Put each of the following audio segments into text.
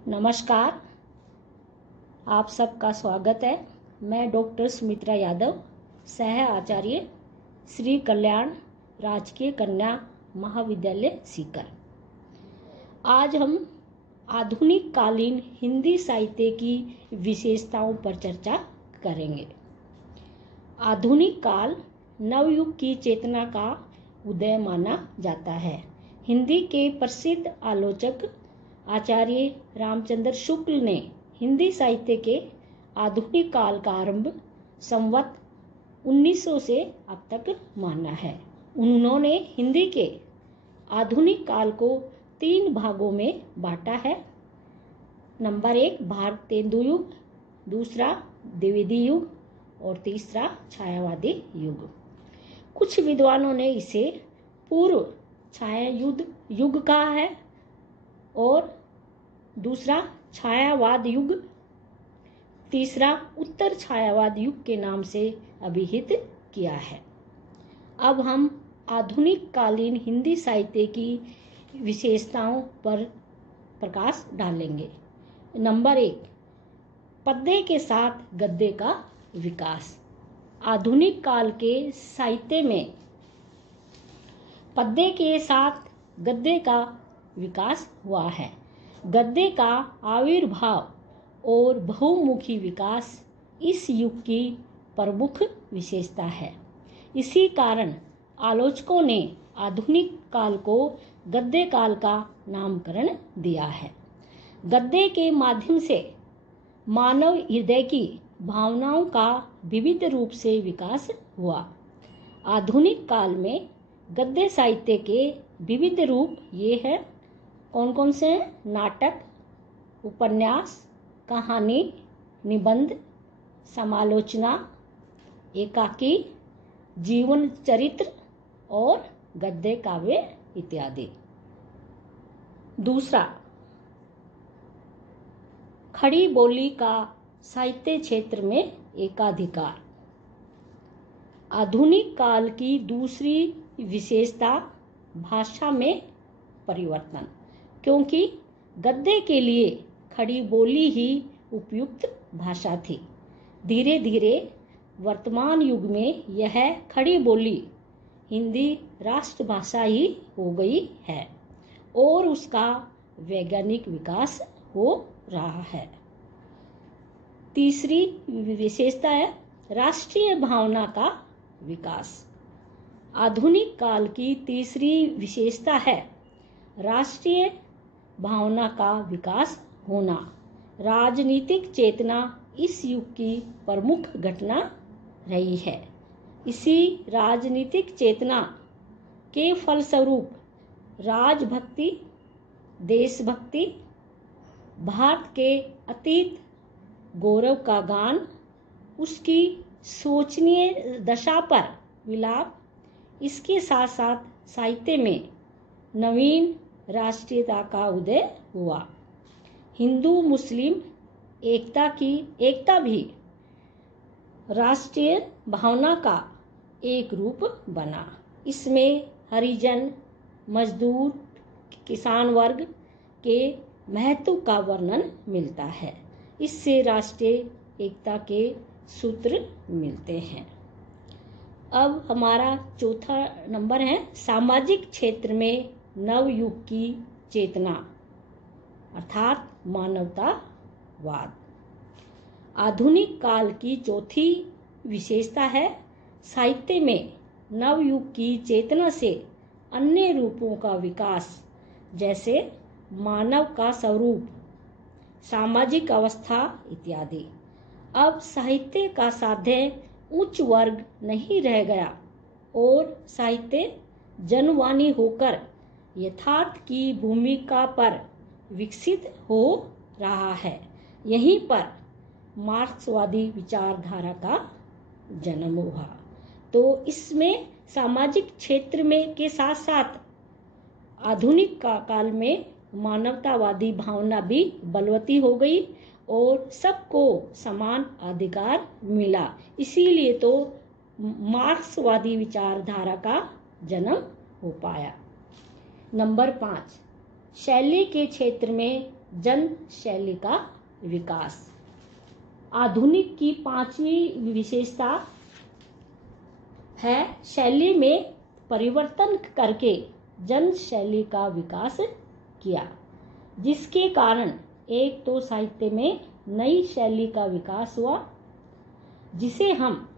नमस्कार, आप सबका स्वागत है। मैं डॉक्टर सुमित्रा यादव, सह आचार्य श्री कल्याण राजकीय कन्या महाविद्यालय सीकर। आज हम आधुनिक कालीन हिंदी साहित्य की विशेषताओं पर चर्चा करेंगे। आधुनिक काल नवयुग की चेतना का उदय माना जाता है। हिंदी के प्रसिद्ध आलोचक आचार्य रामचंद्र शुक्ल ने हिंदी साहित्य के आधुनिक काल का आरंभ संवत 1900 से अब तक माना है। उन्होंने हिंदी के आधुनिक काल को 3 भागों में बांटा है। नंबर 1 भारतेंदु युग, दूसरा द्विवेदी युग और तीसरा छायावादी युग। कुछ विद्वानों ने इसे पूर्व छायायुग युग कहा है और दूसरा छायावाद युग, तीसरा उत्तर छायावाद युग के नाम से अभिहित किया है। अब हम आधुनिक कालीन हिंदी साहित्य की विशेषताओं पर प्रकाश डालेंगे। नंबर 1 पद्य के साथ गद्य का विकास। आधुनिक काल के साहित्य में पद्य के साथ गद्य का विकास हुआ है। गद्य का आविर्भाव और बहुमुखी विकास इस युग की प्रमुख विशेषता है। इसी कारण आलोचकों ने आधुनिक काल को गद्य काल का नामकरण दिया है। गद्य के माध्यम से मानव हृदय की भावनाओं का विविध रूप से विकास हुआ। आधुनिक काल में गद्य साहित्य के विविध रूप ये है। कौन कौन से हैं? नाटक, उपन्यास, कहानी, निबंध, समालोचना, एकाकी, जीवन चरित्र और गद्य काव्य इत्यादि। दूसरा, खड़ी बोली का साहित्य क्षेत्र में एकाधिकार। आधुनिक काल की दूसरी विशेषता भाषा में परिवर्तन, क्योंकि गद्य के लिए खड़ी बोली ही उपयुक्त भाषा थी। धीरे धीरे वर्तमान युग में यह खड़ी बोली हिंदी राष्ट्रभाषा ही हो गई है और उसका वैज्ञानिक विकास हो रहा है। तीसरी विशेषता है राष्ट्रीय भावना का विकास। आधुनिक काल की तीसरी विशेषता है राष्ट्रीय भावना का विकास होना। राजनीतिक चेतना इस युग की प्रमुख घटना रही है। इसी राजनीतिक चेतना के फलस्वरूप राजभक्ति, देशभक्ति, भारत के अतीत गौरव का गान, उसकी शोचनीय दशा पर विलाप, इसके साथ साथ साहित्य में नवीन राष्ट्रीयता का उदय हुआ। हिंदू मुस्लिम एकता भी राष्ट्रीय भावना का एक रूप बना। इसमें हरिजन, मजदूर, किसान वर्ग के महत्व का वर्णन मिलता है। इससे राष्ट्रीय एकता के सूत्र मिलते हैं। अब हमारा चौथा नंबर है सामाजिक क्षेत्र में नवयुग की चेतना अर्थात मानवतावाद। आधुनिक काल की चौथी विशेषता है साहित्य में नवयुग की चेतना से अन्य रूपों का विकास, जैसे मानव का स्वरूप, सामाजिक अवस्था इत्यादि। अब साहित्य का साध्य उच्च वर्ग नहीं रह गया और साहित्य जनवाणी होकर यथार्थ की भूमिका पर विकसित हो रहा है। यहीं पर मार्क्सवादी विचारधारा का जन्म हुआ। तो इसमें सामाजिक क्षेत्र में के साथ साथ आधुनिक काल में मानवतावादी भावना भी बलवती हो गई और सबको समान अधिकार मिला। इसीलिए तो मार्क्सवादी विचारधारा का जन्म हो पाया। नंबर 5 शैली के क्षेत्र में जन शैली का विकास। आधुनिक की पांचवी विशेषता है शैली में परिवर्तन करके जन शैली का विकास किया, जिसके कारण एक तो साहित्य में नई शैली का विकास हुआ जिसे हम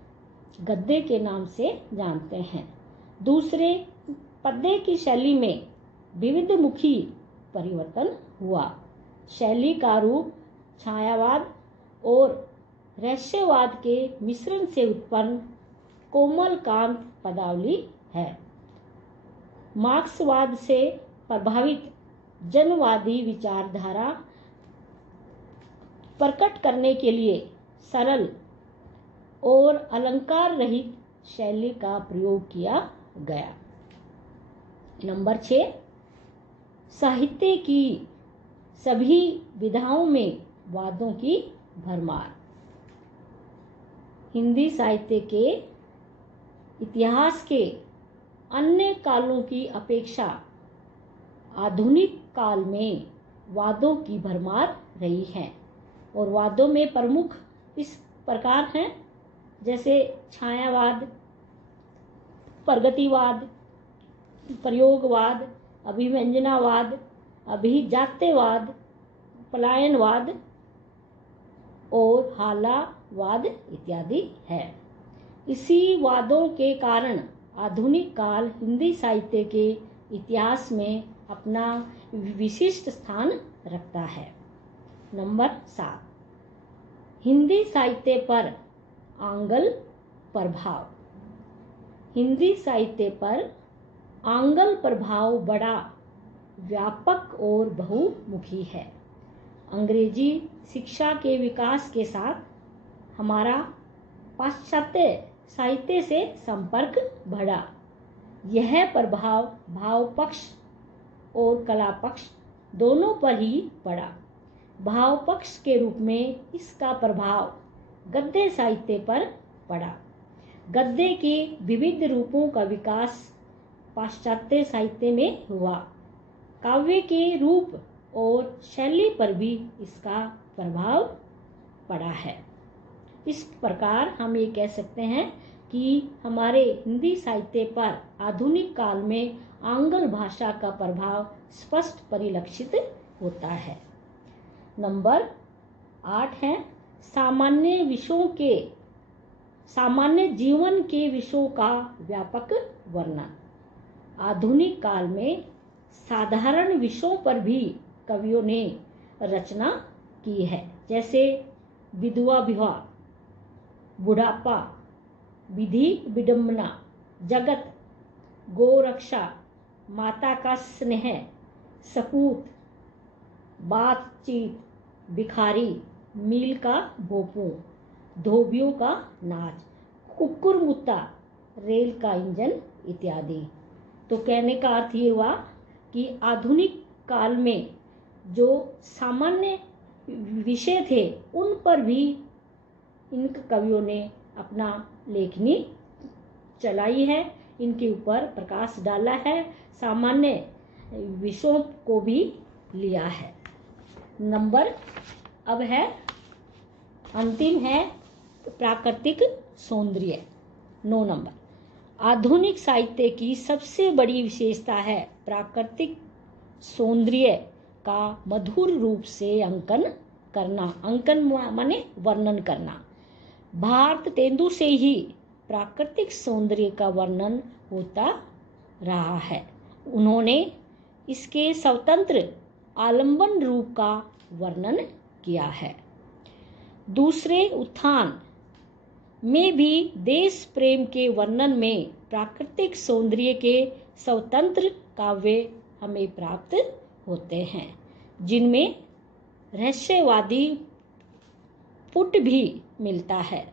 गद्य के नाम से जानते हैं। दूसरे, पद्य की शैली में विविधमुखी परिवर्तन हुआ। शैली का रूप छायावाद और रहस्यवाद के मिश्रण से उत्पन्न कोमल कांत पदावली है। मार्क्सवाद से प्रभावित जनवादी विचारधारा प्रकट करने के लिए सरल और अलंकार रहित शैली का प्रयोग किया गया। नंबर 6, साहित्य की सभी विधाओं में वादों की भरमार। हिंदी साहित्य के इतिहास के अन्य कालों की अपेक्षा आधुनिक काल में वादों की भरमार रही है और वादों में प्रमुख इस प्रकार हैं, जैसे छायावाद, प्रगतिवाद, प्रयोगवाद, अभिव्यंजनावाद, अभिजात्यवाद, पलायनवाद और हालावाद इत्यादि है। इसी वादों के कारण आधुनिक काल हिंदी साहित्य के इतिहास में अपना विशिष्ट स्थान रखता है। नंबर 7, हिंदी साहित्य पर आंग्ल प्रभाव। हिंदी साहित्य पर आंग्ल प्रभाव बड़ा व्यापक और बहुमुखी है। अंग्रेजी शिक्षा के विकास के साथ हमारा पाश्चात्य साहित्य से संपर्क बढ़ा। यह प्रभाव भाव पक्ष और कला पक्ष दोनों पर ही पड़ा। भाव पक्ष के रूप में इसका प्रभाव गद्य साहित्य पर पड़ा। गद्य के विविध रूपों का विकास पाश्चात्य साहित्य में हुआ। काव्य के रूप और शैली पर भी इसका प्रभाव पड़ा है। इस प्रकार हम ये कह सकते हैं कि हमारे हिंदी साहित्य पर आधुनिक काल में आंग्ल भाषा का प्रभाव स्पष्ट परिलक्षित होता है। नंबर 8 है सामान्य जीवन के विषयों का व्यापक वर्णन। आधुनिक काल में साधारण विषयों पर भी कवियों ने रचना की है, जैसे विधवा विवाह, बुढ़ापा, विधि विडंबना, जगत, गोरक्षा, माता का स्नेह, सपूत, बातचीत, भिखारी, मील का भोंपू, धोबियों का नाच, कुकुर मुत्ता, रेल का इंजन इत्यादि। तो कहने का अर्थ ये हुआ कि आधुनिक काल में जो सामान्य विषय थे उन पर भी इन कवियों ने अपना लेखनी चलाई है, इनके ऊपर प्रकाश डाला है, सामान्य विषयों को भी लिया है। नंबर अब है अंतिम है प्राकृतिक सौंदर्य। 9 नंबर, आधुनिक साहित्य की सबसे बड़ी विशेषता है प्राकृतिक सौंदर्य का मधुर रूप से अंकन करना। अंकन माने वर्णन करना। भारत तेंदु से ही प्राकृतिक सौंदर्य का वर्णन होता रहा है। उन्होंने इसके स्वतंत्र आलंबन रूप का वर्णन किया है। दूसरे उत्थान में भी देश प्रेम के वर्णन में प्राकृतिक सौंदर्य के स्वतंत्र काव्य हमें प्राप्त होते हैं, जिनमें रहस्यवादी पुट भी मिलता है।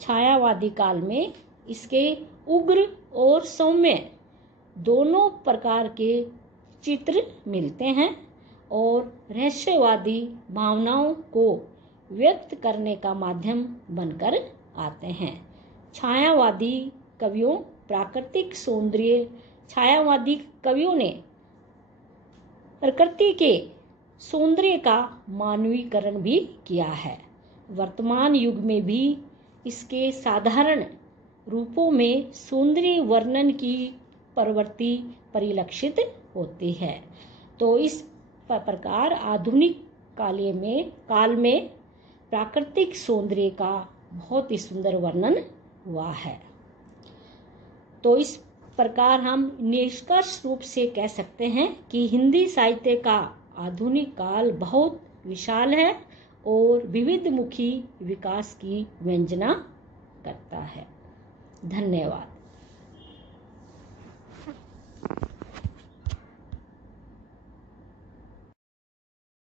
छायावादी काल में इसके उग्र और सौम्य दोनों प्रकार के चित्र मिलते हैं और रहस्यवादी भावनाओं को व्यक्त करने का माध्यम बनकर आते हैं। छायावादी कवियों ने प्रकृति के सौंदर्य का मानवीकरण भी किया है। वर्तमान युग में भी इसके साधारण रूपों में सौंदर्य वर्णन की प्रवृत्ति परिलक्षित होती है। तो इस प्रकार आधुनिक काल में प्राकृतिक सौंदर्य का बहुत ही सुंदर वर्णन हुआ है। तो इस प्रकार हम निष्कर्ष रूप से कह सकते हैं कि हिंदी साहित्य का आधुनिक काल बहुत विशाल है और विविधमुखी विकास की व्यंजना करता है। धन्यवाद।